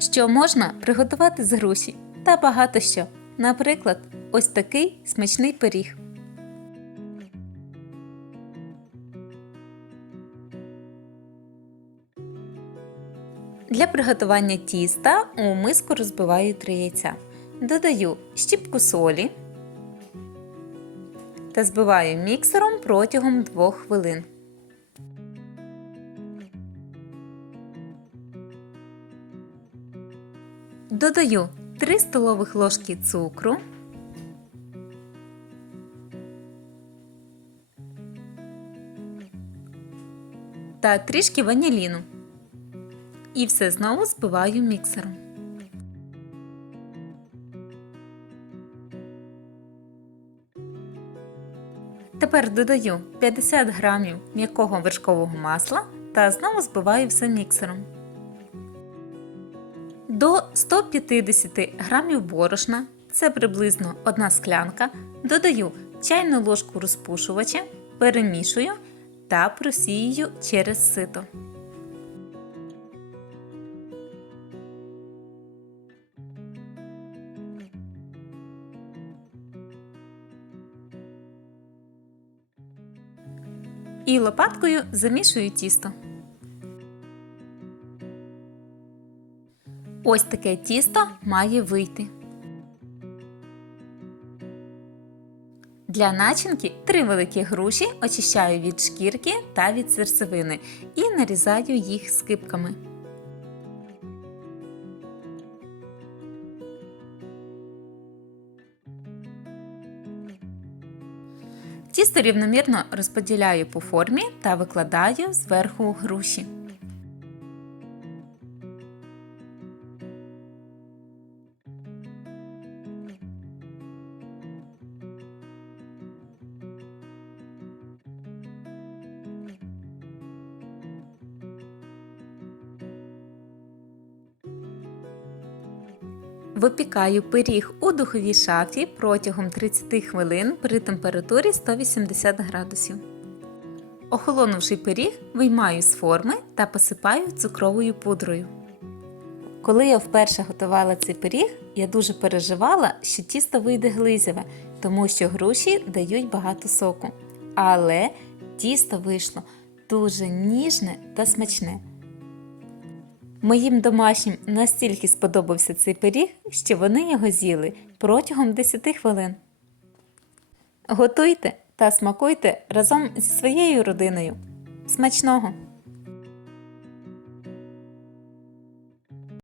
Що можна приготувати з груші та багато що. Наприклад, ось такий смачний пиріг. Для приготування тіста у миску розбиваю 3 яйця. Додаю щіпку солі та збиваю міксером протягом 2 хвилин. Додаю 3 столових ложки цукру. Та трішки ваніліну. І все знову збиваю міксером. Тепер додаю 50 грамів м'якого вершкового масла та знову збиваю все міксером. До 150 грамів борошна, це приблизно 1 склянка, додаю чайну ложку розпушувача, перемішую та просіюю через сито. І лопаткою замішую тісто. Ось таке тісто має вийти. Для начинки три великі груші очищаю від шкірки та від серцевини і нарізаю їх скибками. Тісто рівномірно розподіляю по формі та викладаю зверху груші. Випікаю пиріг у духовій шафі протягом 30 хвилин при температурі 180 градусів. Охолонувши пиріг, виймаю з форми та посипаю цукровою пудрою. Коли я вперше готувала цей пиріг, я дуже переживала, що тісто вийде глизяве, тому що груші дають багато соку. Але тісто вийшло дуже ніжне та смачне. Моїм домашнім настільки сподобався цей пиріг, що вони його з'їли протягом 10 хвилин. Готуйте та смакуйте разом зі своєю родиною. Смачного!